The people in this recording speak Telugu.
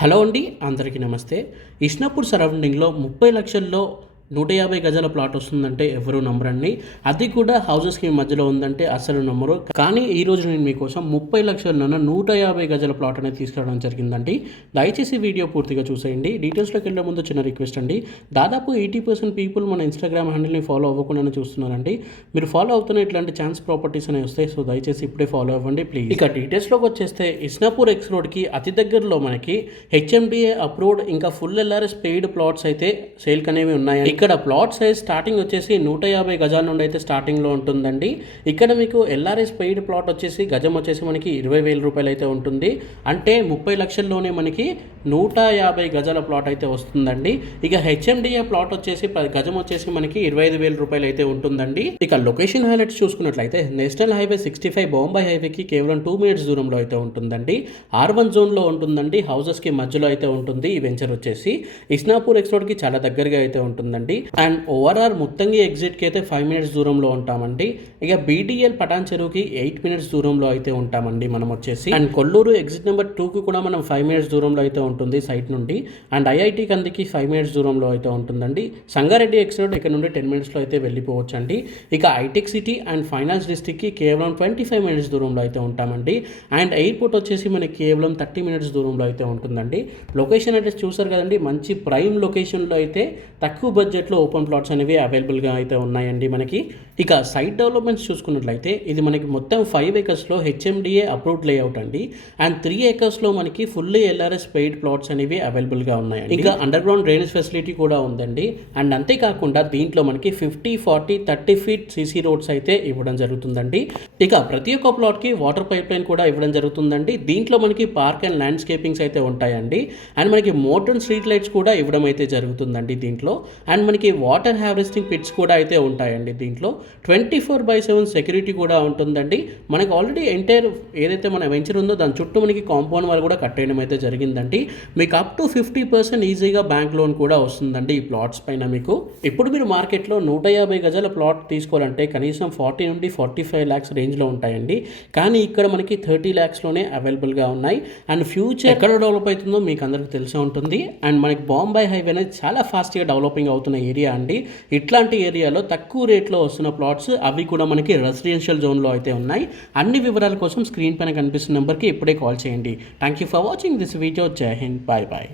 హలో అండి, అందరికీ నమస్తే. ఇష్నాపూర్ సరౌండింగ్లో 30 లక్షల్లో 150 గజాల ప్లాట్ వస్తుందంటే ఎవరు నమ్మరండి. అది కూడా హౌజెస్కి మధ్యలో ఉందంటే అసలు నమ్మరు. కానీ ఈరోజు నేను మీకోసం 30 లక్షల్లోన 150 గజాల ప్లాట్ అనేది తీసుకురావడం జరిగిందండి. దయచేసి వీడియో పూర్తిగా చూసేయండి. డీటెయిల్స్లోకి వెళ్ళే ముందు చిన్న రిక్వెస్ట్ అండి. దాదాపు 80% పీపుల్ మన ఇన్స్టాగ్రామ్ హ్యాండిల్ని ఫాలో అవ్వకుండానే చూస్తున్నారండి. మీరు ఫాలో అవుతున్న ఇట్లాంటి ఛాన్స్ ప్రాపర్టీస్ అనేవి వస్తాయి. సో దయచేసి ఇప్పుడే ఫాలో అవ్వండి ప్లీజ్. ఇక డీటెయిల్స్లోకి వచ్చేస్తే ఇస్నాపూర్ ఎక్స్ రోడ్కి అతి దగ్గరలో మనకి హెచ్ఎండిఏ అప్రూవ్డ్ ఇంకా ఫుల్ ఎల్ఆర్ఎస్ పెయిడ్ ప్లాట్స్ అయితే సేల్కి అనేవి ఉన్నాయి. ఇక్కడ ప్లాట్ సైజ్ స్టార్టింగ్ వచ్చేసి 150 గజాల నుండి అయితే స్టార్టింగ్లో ఉంటుందండి. ఇక్కడ మీకు ఎల్ఆర్ఎస్ పెయిడ్ ప్లాట్ వచ్చేసి గజం వచ్చేసి మనకి 20,000 రూపాయలు అయితే ఉంటుంది. అంటే 30 లక్షల్లోనే మనకి 150 గజాల ప్లాట్ అయితే వస్తుందండి. ఇక హెచ్ఎండిఏ ప్లాట్ వచ్చేసి గజం వచ్చేసి మనకి 25,000 రూపాయలు అయితే ఉంటుందండి. ఇక లొకేషన్ హైలైట్స్ చూసుకున్నట్లయితే నేషనల్ హైవే 65 బాంబాయి హైవేకి కేవలం 2 మినిట్స్ దూరంలో అయితే ఉంటుందండి. R1 జోన్లో ఉంటుందండి. హౌసెస్కి మధ్యలో అయితే ఉంటుంది. ఈ వెంచర్ వచ్చేసి ఇస్నాపూర్ ఎక్స్ రోడ్కి చాలా దగ్గరగా అయితే ఉంటుందండి. అండ్ ఓవరాల్ ముత్తంగి ఎగ్జిట్కి అయితే 5 మినిట్స్ దూరంలో ఉంటామండి. ఇక బీడీఎల్ పటాన్ చెరువుకి 8 మినిట్స్ దూరంలో అయితే ఉంటామండి మనం వచ్చేసి. అండ్ కొల్లూరు ఎగ్జిట్ నెంబర్ 2కి కూడా మనం 5 మినిట్స్ దూరంలో అయితే ఉంటుంది సైట్ నుండి. అండ్ ఐఐటి కందికి 5 మినిట్స్ దూరంలో అయితే ఉంటుందండి. సంగారెడ్డి ఎక్స్ రోడ్ ఇక్కడ నుండి 10 మినిట్స్లో అయితే వెళ్ళిపోవచ్చు అండి. ఇక ఐటెక్ సిటీ అండ్ ఫైనాన్స్ డిస్ట్రిక్ట్కి కేవలం 25 మినిట్స్ దూరంలో అయితే ఉంటామండి. అండ్ ఎయిర్పోర్ట్ వచ్చేసి మనకి కేవలం 30 మినిట్స్ దూరంలో అయితే ఉంటుందండి. లొకేషన్ అడ్రస్ చూసారు కదండి, మంచి ప్రైమ్ లొకేషన్లో అయితే తక్కువ బడ్జెట్లో ఓపెన్ ప్లాట్స్ అనేవి అవైలబుల్గా అయితే ఉన్నాయండి మనకి. ఇక సైట్ డెవలప్మెంట్స్ చూసుకున్నట్లయితే ఇది మనకి మొత్తం 5 ఏకర్స్లో హెచ్ఎండిఏ అప్రూవ్డ్ లేఅవుట్ అండి. అండ్ 3 ఏకర్స్లో మనకి ఫుల్లీ ఎల్ఆర్ఎస్ పెయిడ్ ప్లాట్స్ అనేవి అవైలబుల్గా ఉన్నాయండి. ఇంకా అండర్ గ్రౌండ్ డ్రైనేజ్ ఫెసిలిటీ కూడా ఉందండి. అండ్ అంతేకాకుండా దీంట్లో మనకి 50, 40, 30 ఫీట్ సీసీ రోడ్స్ అయితే ఇవ్వడం జరుగుతుందండి. ఇక ప్రతి ఒక్క ప్లాట్కి వాటర్ పైప్ లైన్ కూడా ఇవ్వడం జరుగుతుందండి. దీంట్లో మనకి పార్క్ అండ్ ల్యాండ్స్కేపింగ్స్ అయితే ఉంటాయండి. అండ్ మనకి మోడర్న్ స్ట్రీట్ లైట్స్ కూడా ఇవ్వడం అయితే జరుగుతుందండి దీంట్లో. అండ్ మనకి వాటర్ హార్వెస్టింగ్ పిట్స్ కూడా అయితే ఉంటాయండి దీంట్లో. 24/7 సెక్యూరిటీ కూడా ఉంటుందండి. మనకి ఆల్రెడీ ఎంటైర్ ఏదైతే మన వెంచర్ ఉందో దాని చుట్టూ మనకి కాంపౌండ్ వాళ్ళు కూడా కట్టేయడం అయితే జరిగిందండి. మీకు అప్ టు 50% ఈజీగా బ్యాంక్ లోన్ కూడా వస్తుందండి ఈ ప్లాట్స్ పైన మీకు. ఇప్పుడు మీరు మార్కెట్లో 150 గజాల ప్లాట్ తీసుకోవాలంటే కనీసం 40 నుండి 45 lakhs రేంజ్లో ఉంటాయండి. కానీ ఇక్కడ మనకి 30 lakhsలోనే అవైలబుల్గా ఉన్నాయి. అండ్ ఫ్యూచర్ ఎక్కడ డెవలప్ అవుతుందో మీకు అందరికీ తెలిసే ఉంటుంది. అండ్ మనకి బాంబాయి హైవే అనేది చాలా ఫాస్ట్గా డెవలపింగ్ అవుతున్న ఏరియా అండి. ఇట్లాంటి ఏరియాలో తక్కువ రేట్లో వస్తున్న ప్లాట్స్ అవి కూడా మనకి రెసిడెన్షియల్ జోన్లో అయితే ఉన్నాయి. అన్ని వివరాల కోసం స్క్రీన్ పైన కనిపిస్తున్న నెంబర్కి ఇప్పుడే కాల్ చేయండి. Thank you for watching this video. జై హింద్, బాయ్ బాయ్.